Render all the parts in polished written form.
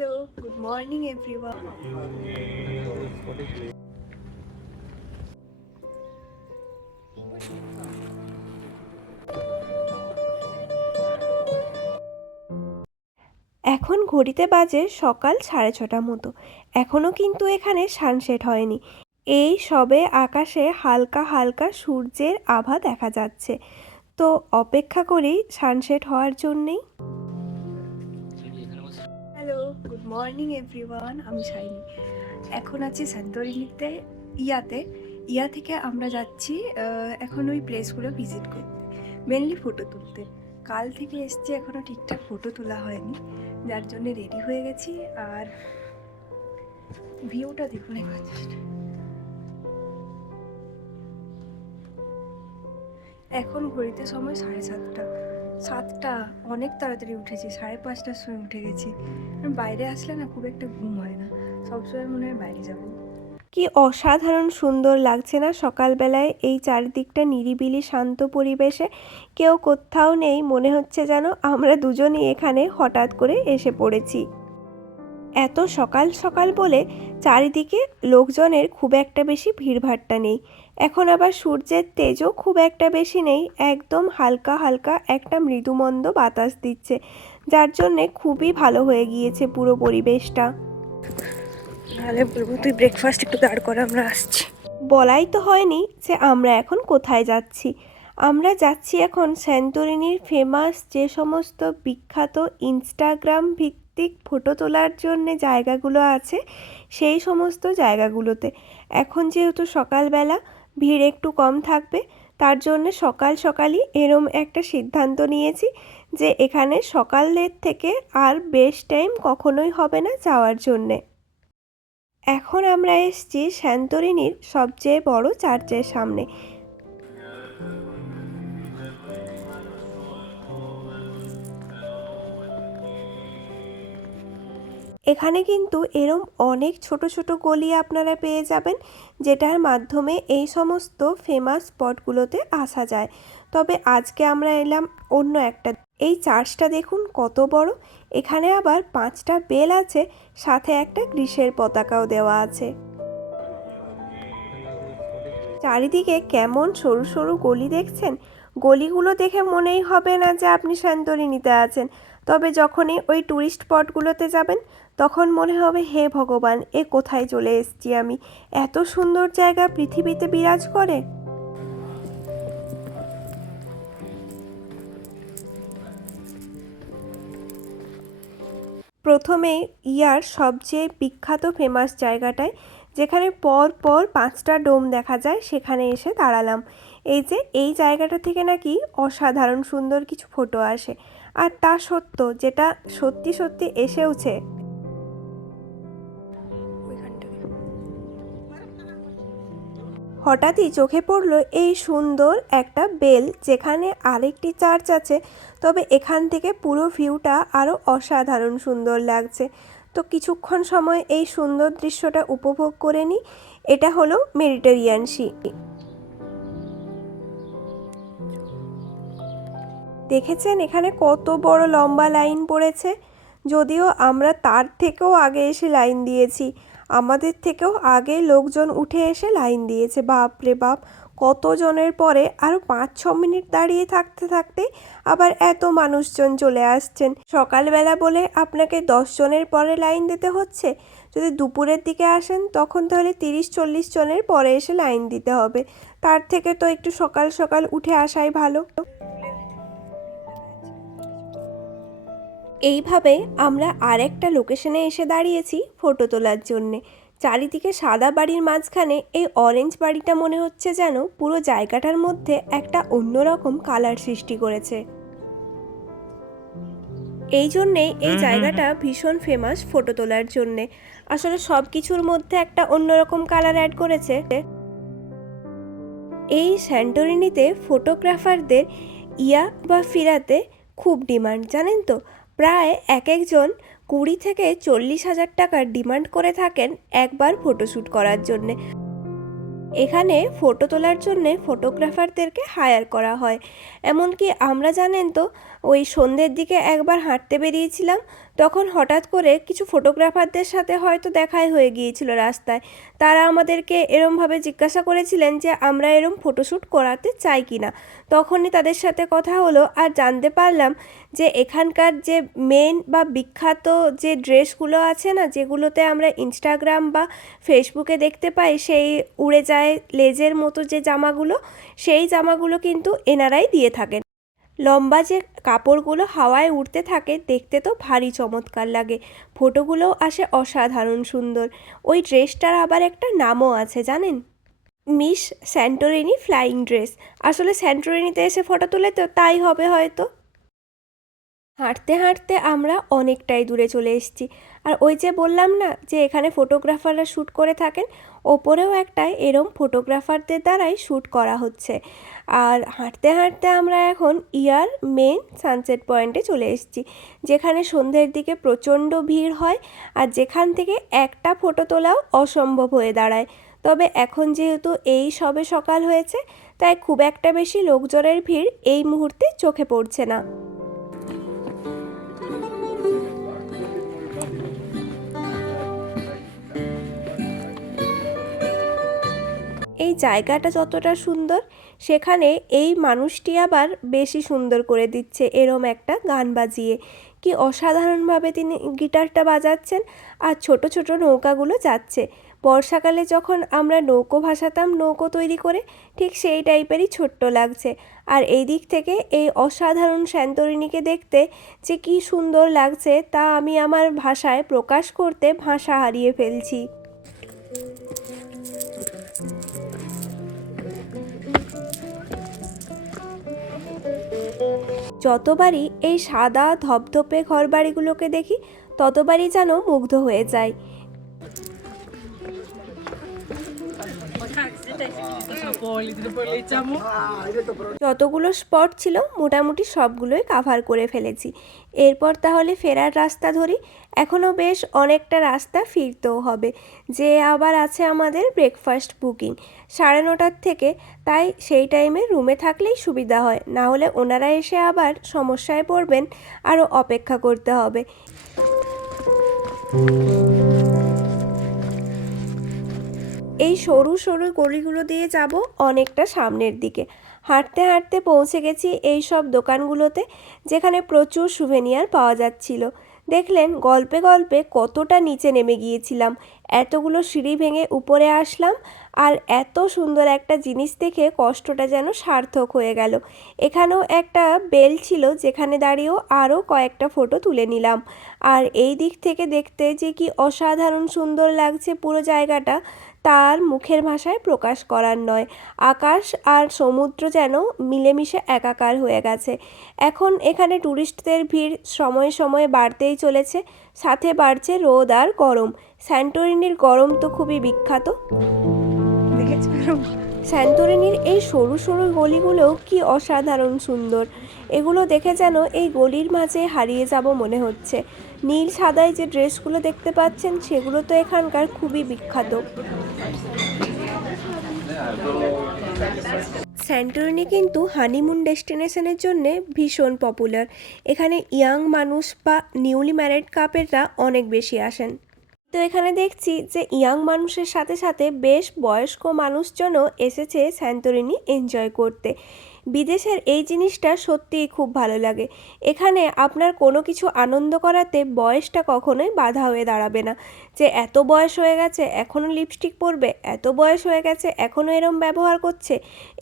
Hello, good morning everyone. এখন ঘড়িতে বাজে সকাল 6:30 মতো। এখনও কিন্তু এখানে সানসেট হয়নি। এই সবে আকাশে হালকা হালকা সূর্যের আভা দেখা যাচ্ছে। তো অপেক্ষা করি সানসেট হওয়ার জন্যেই। Hello, good morning everyone. আমি শাইনি। এখন আছি সান্তোরিনিতে, ইয়া থেকে আমরা যাচ্ছি এখন ওই প্লেসগুলো ভিজিট করতে, মেনলি ফটো তুলতে। কাল থেকে এসছি, এখনও ঠিকঠাক ফটো তোলা হয়নি, যার জন্য রেডি হয়ে গেছি। আর ভিউটা দেখুন একবার। এখন ঘড়িতে সময় 7:30। 7টা অনেক তাড়াতাড়ি উঠেছি, 5:30টার সময় উঠে গেছি। বাইরে আসলে না খুব একটা ঘুম হয় না, সবসময় মনে হয় বাইরে যাবো। কি অসাধারণ সুন্দর লাগছে না সকালবেলায় এই চারিদিকটা নিরিবিলি শান্ত পরিবেশে। কেউ কোথাও নেই, মনে হচ্ছে যেন আমরা দুজনই এখানে হঠাৎ করে এসে পড়েছি। এত সকাল সকাল বলে চারিদিকে লোকজনের খুব একটা বেশি ভিড়ভাট্টা নেই। এখন আবার সূর্যের তেজও খুব একটা বেশি নেই, একদম হালকা হালকা একটা মৃদুমন্দ বাতাস দিচ্ছে, যার জন্যে খুবই ভালো হয়ে গিয়েছে পুরো পরিবেশটা। তাহলে বলবো তুই ব্রেকফাস্ট একটু দাঁড় করে, আমরা আসছি। বলাই তো হয়নি যে আমরা এখন কোথায় যাচ্ছি। আমরা যাচ্ছি এখন স্যান্তোরিনির ফেমাস যে সমস্ত বিখ্যাত ইনস্টাগ্রাম ভিত্তিক ফটো তোলার জন্যে জায়গাগুলো আছে, সেই সমস্ত জায়গাগুলোতে। এখন যেহেতু সকালবেলা ভিড় একটু কম থাকবে, তার জন্যে সকাল সকালই এরম একটা সিদ্ধান্ত নিয়েছি যে এখানে সকালের থেকে আর বেশ টাইম কখনোই হবে না যাওয়ার জন্যে। এখন আমরা এসেছি স্যান্তোরিনির সবচেয়ে বড় চার্চের সামনে। এখানে কিন্তু এরম অনেক ছোট ছোট গলি আপনারা পেয়ে যাবেন, যেটার মাধ্যমে এই সমস্ত ফেমাস স্পটগুলোতে আসা যায়। তবে আজকে আমরা এলাম অন্য একটা। এই চার্চটা দেখুন কত বড়। এখানে আবার 5টা বেল আছে, সাথে একটা গ্রীষের পতাকাও দেওয়া আছে। চারিদিকে কেমন সরু সরু গলি দেখছেন। গলিগুলো দেখে মনেই হবে না যে আপনি সান্তোরিনিতে আছেন, তবে যখনই ওই ট্যুরিস্ট স্পটগুলোতে যাবেন তখন মনে হবে হে ভগবান, এ কোথায় চলে এসেছি আমি, এত সুন্দর জায়গা পৃথিবীতে বিরাজ করে। প্রথমে ইয়ার সবচেয়ে বিখ্যাত ফেমাস জায়গাটায়, যেখানে পর পর 5টা ডোম দেখা যায়, সেখানে এসে দাঁড়ালাম। এই যে এই জায়গাটা থেকে নাকি অসাধারণ সুন্দর কিছু ফটো আসে, আর তা সত্য, যেটা সত্যি সত্যি এসেওছে। হঠাৎই চোখে পড়লো এই সুন্দর একটা বেল, যেখানে আরেকটি চার্চ আছে, তবে এখান থেকে পুরো ভিউটা আরও অসাধারণ সুন্দর লাগছে। তো কিছুক্ষণ সময় এই সুন্দর দৃশ্যটা উপভোগ করে নিই। এটা হলো মেডিটেরিয়ান সি। দেখেছেন এখানে কত বড় লম্বা লাইন পড়েছে। যদিও আমরা তার থেকেও আগে এসে লাইন দিয়েছি, আমাদের থেকেও আগে লোকজন উঠে এসে লাইন দিয়েছে। বাপ রে বাপ, কতজনের পরে আরও 5-6 মিনিট দাঁড়িয়ে থাকতে থাকতে আবার এত মানুষজন চলে আসছেন। সকালবেলা বলে আপনাকে 10 জনের পরে লাইন দিতে হচ্ছে, যদি দুপুরের দিকে আসেন তখন তাহলে 30-40 জনের পরে এসে লাইন দিতে হবে। তার থেকে তো একটু সকাল সকাল উঠে আসাই ভালো। এইভাবে আমরা আরেকটা লোকেশনে এসে দাঁড়িয়েছি ফটো তোলার জন্যে। চারিদিকে সাদা বাড়ির মাঝখানে এই অরেঞ্জ বাড়িটা মনে হচ্ছে যেন পুরো জায়গাটার মধ্যে একটা অন্যরকম কালার সৃষ্টি করেছে। এই জন্যেই এই জায়গাটা ভীষণ ফেমাস ফটো তোলার জন্যে। আসলে সব কিছুর মধ্যে একটা অন্যরকম কালার অ্যাড করেছে। এই স্যান্টোরিনিতে ফটোগ্রাফারদের ইয়া বা ফিরাতে খুব ডিমান্ড, জানেন তো। প্রায় এক একজন 20 থেকে 40 হাজার টাকার ডিমান্ড করে থাকেন একবার ফটোশ্যুট করার জন্যে। এখানে ফটো তোলার জন্যে ফটোগ্রাফারদেরকে হায়ার করা হয়। এমনকি আমরা জানেন তো ওই সন্ধ্যের দিকে একবার হাঁটতে বেরিয়েছিলাম, তখন হঠাৎ করে কিছু ফটোগ্রাফারদের সাথে হয়তো দেখাই হয়ে গিয়েছিল রাস্তায়। তারা আমাদেরকে এরমভাবে জিজ্ঞাসা করেছিলেন যে আমরা এরম ফটোশ্যুট করাতে চাই কি না। তখনই তাদের সাথে কথা হলো আর জানতে পারলাম যে এখানকার যে মেন বা বিখ্যাত যে ড্রেসগুলো আছে না, যেগুলোতে আমরা ইনস্টাগ্রাম বা ফেসবুকে দেখতে পাই, সেই উড়ে যায় লেজের মতো যে জামাগুলো, সেই জামাগুলো কিন্তু এনারাই দিয়ে থাকেন। লম্বা যে কাপড়গুলো হাওয়ায় উড়তে থাকে, দেখতে তো ভারী চমৎকার লাগে, ফটোগুলোও আসে অসাধারণ সুন্দর। ওই ড্রেসটার আবার একটা নামও আছে জানেন, মিস স্যান্টোরিনি ফ্লাইং ড্রেস। আসলে স্যান্টোরিনিতে এসে ফটো তুলে তো তাই হবে হয়তো। হাঁটতে হাঁটতে আমরা অনেকটাই দূরে চলে এসেছি। আর ওই যে বললাম না যে এখানে ফটোগ্রাফাররা শ্যুট করে থাকেন, ওপরেও একটা এরম ফটোগ্রাফারদের দ্বারাই শ্যুট করা হচ্ছে। আর হাঁটতে হাঁটতে আমরা এখন ইয়ার মেন সানসেট পয়েন্টে চলে এসেছি, যেখানে সন্ধ্যের দিকে প্রচণ্ড ভিড় হয় আর যেখান থেকে একটা ফটো তোলাও অসম্ভব হয়ে দাঁড়ায়। তবে এখন যেহেতু এই সবে সকাল হয়েছে, তাই খুব একটা বেশি লোকজনের ভিড় এই মুহূর্তে চোখে পড়ছে না। এই জায়গাটা যতটা সুন্দর, সেখানে এই মানুষটি আবার বেশি সুন্দর করে দিচ্ছে এরম একটা গান বাজিয়ে। কি অসাধারণভাবে তিনি গিটারটা বাজাচ্ছেন আর ছোট ছোট নৌকাগুলো যাচ্ছে। বর্ষাকালে যখন আমরা নৌকো ভাসাতাম নৌকো তৈরি করে, ঠিক সেই টাইপেরই ছোট্ট লাগছে। আর এই দিক থেকে এই অসাধারণ স্যান্তরিনিকে দেখতে যে কি সুন্দর লাগছে, তা আমি আমার ভাষায় প্রকাশ করতে ভাষা হারিয়ে ফেলছি। যতবারই এই সাদা ধপধপে ঘরবাড়িগুলোকে দেখি, ততবারই যেন মুগ্ধ হয়ে যাই। যতগুলো স্পট ছিল মোটামুটি সবগুলোই কাভার করে ফেলেছি। এরপর তাহলে ফেরার রাস্তা ধরি। এখনও বেশ অনেকটা রাস্তা ফিরতেও হবে, যে আবার আছে আমাদের ব্রেকফাস্ট বুকিং 9:30 থেকে। তাই সেই টাইমে রুমে থাকলেই সুবিধা হয়, না হলে ওনারা এসে আবার সমস্যায় পড়বেন, আরও অপেক্ষা করতে হবে। এই সরু সরু গলিগুলো দিয়ে যাব অনেকটা সামনের দিকে। হাঁটতে হাঁটতে পৌঁছে গেছি এই সব দোকানগুলোতে, যেখানে প্রচুর সুভেনিয়ার পাওয়া যাচ্ছিল। দেখলেন গল্পে গল্পে কতটা নিচে নেমে গিয়েছিলাম, এতগুলো সিঁড়ি ভেঙে উপরে আসলাম, আর এত সুন্দর একটা জিনিস দেখে কষ্টটা যেন সার্থক হয়ে গেল। এখানেও একটা বেল ছিল, যেখানে দাঁড়িয়েও আরও কয়েকটা ফটো তুলে নিলাম। আর এই দিক থেকে দেখতে যে কি অসাধারণ সুন্দর লাগছে পুরো জায়গাটা, তার মুখের ভাষায় প্রকাশ করার নয়। আকাশ আর সমুদ্র যেন মিলেমিশে একাকার হয়ে গেছে। এখন এখানে ট্যুরিস্টদের ভিড় সময়ে সময়ে বাড়তেই চলেছে, সাথে বাড়ছে রোদ আর গরম। স্যান্টোরিনির গরম তো খুবই বিখ্যাত। স্যান্টোরিনির এই সরু সরু গলিগুলোও কি অসাধারণ সুন্দর। এগুলো দেখে যেন এই গলির মাঝে হারিয়ে যাব মনে হচ্ছে। নীল সাদায় যে ড্রেসগুলো দেখতে পাচ্ছেন, সেগুলো তো এখানকার খুবই বিখ্যাত। স্যান্টোরিনি কিন্তু হানিমুন ডেস্টিনেশনের জন্য ভীষণ পপুলার। এখানে ইয়াং মানুষ বা নিউলি ম্যারিড কাপেলরা অনেক বেশি আসেন। তো এখানে দেখছি যে ইয়াং মানুষের সাথে সাথে বেশ বয়স্ক মানুষজনও এসেছে স্যান্টোরিনি এনজয় করতে। বিদেশের এই জিনিসটা সত্যিই খুব ভালো লাগে। এখানে আপনার কোনো কিছু আনন্দ করাতে বয়সটা কখনোই বাধা হয়ে দাঁড়াবে না, যে এত বয়স হয়ে গেছে এখনও লিপস্টিক পরবে, এত বয়স হয়ে গেছে এখনও এরম ব্যবহার করছে।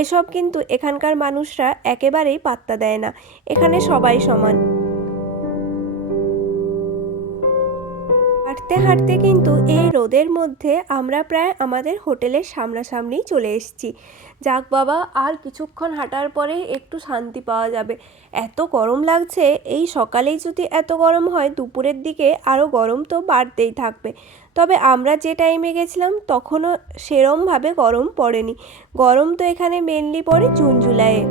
এসব কিন্তু এখানকার মানুষরা একেবারেই পাত্তা দেয় না। এখানে সবাই সমান। হাঁটতে হাঁটতে কিন্তু এই রোদের মধ্যে আমরা প্রায় আমাদের হোটেলের সামনাসামনিই চলে এসেছি। যাক বাবা, আর কিছুক্ষণ হাঁটার পরে একটু শান্তি পাওয়া যাবে। এত গরম লাগছে, এই সকালেই যদি এত গরম হয়, দুপুরের দিকে আরও গরম তো বাড়তেই থাকবে। তবে আমরা যে টাইমে গেছিলাম তখনও সেরমভাবে গরম পড়েনি। গরম তো এখানে মেনলি পড়ে জুন জুলাইয়ে।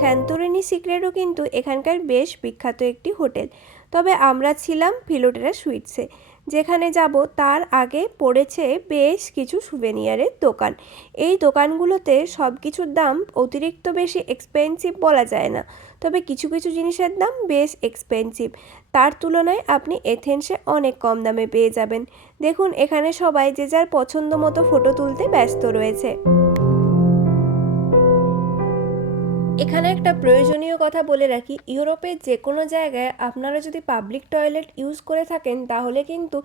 স্যান্তোরিনি সিক্রেটও কিন্তু এখানকার বেশ বিখ্যাত একটি হোটেল। তবে আমরা ছিলাম ফিলোটেরা সুইটসে, যেখানে যাব তার আগে পড়েছে বেশ কিছু সুভেনিয়ারের দোকান। এই দোকানগুলোতে সব কিছুর দাম অতিরিক্ত বেশি এক্সপেন্সিভ বলা যায় না, তবে কিছু কিছু জিনিসের দাম বেশ এক্সপেন্সিভ। তার তুলনায় আপনি এথেন্সে অনেক কম দামে পেয়ে যাবেন। দেখুন এখানে সবাই যে যার পছন্দ মতো ফটো তুলতে ব্যস্ত রয়েছে। এখানে একটা প্রয়োজনীয় কথা বলে রাখি, ইউরোপের যে কোনো জায়গায় আপনারা যদি পাবলিক টয়লেট ইউজ করে থাকেন তাহলে কিন্তু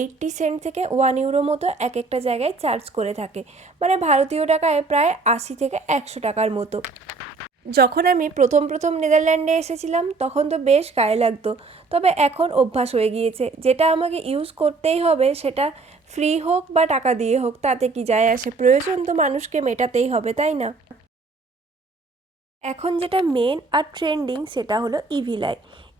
80 সেন্ট থেকে 1 ইউরো মতো এক একটা জায়গায় চার্জ করে থাকে, মানে ভারতীয় টাকায় প্রায় 80 থেকে 100 টাকার মতো। যখন আমি প্রথম প্রথম নেদারল্যান্ডে এসেছিলাম তখন তো বেশ গায়ে লাগতো, তবে এখন অভ্যাস হয়ে গিয়েছে। যেটা আমাকে ইউজ করতেই হবে সেটা ফ্রি হোক বা টাকা দিয়ে হোক তাতে কি যায় আসে, প্রয়োজন তো মানুষকে মেটাতেই হবে, তাই না? এখন যেটা মেন আর ট্রেন্ডিং সেটা হলো ইভিলাই।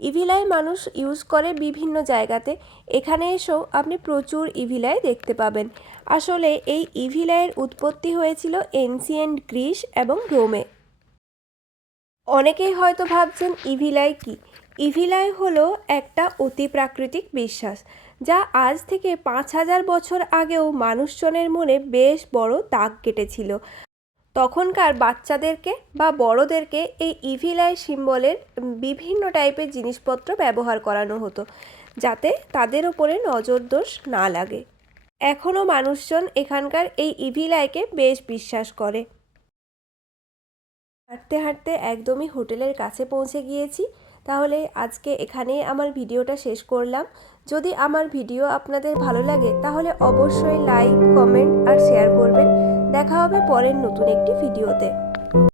ইভিলাই মানুষ ইউজ করে বিভিন্ন জায়গাতে, এখানে এসেও আপনি প্রচুর ইভিলাই দেখতে পাবেন। আসলে এই ইভিলাইয়ের উৎপত্তি হয়েছিল এনসিয়েন্ট গ্রিস এবং রোমে। অনেকেই হয়তো ভাবছেন ইভিলাই কি। ইভিলাই হলো একটা অতি প্রাকৃতিক বিশ্বাস, যা আজ থেকে 5000 বছর আগেও মানুষজনের মনে বেশ বড় দাগ কেটেছিল। তখনকার বাচ্চাদেরকে বা বড়দেরকে এই ইভিল আই সিম্বলের বিভিন্ন টাইপের জিনিসপত্র ব্যবহার করানো হতো, যাতে তাদের ওপরে নজরদোষ না লাগে। এখনও মানুষজন এখানকার এই ইভিল আইকে বেশ বিশ্বাস করে। হাঁটতে হাঁটতে একদমই হোটেলের কাছে পৌঁছে গিয়েছি। তাহলে আজকে এখানেই আমার ভিডিওটা শেষ করলাম। যদি আমার ভিডিও আপনাদের ভালো লাগে তাহলে অবশ্যই লাইক, কমেন্ট আর শেয়ার করবেন। দেখা হবে পরের নতুন একটি ভিডিওতে।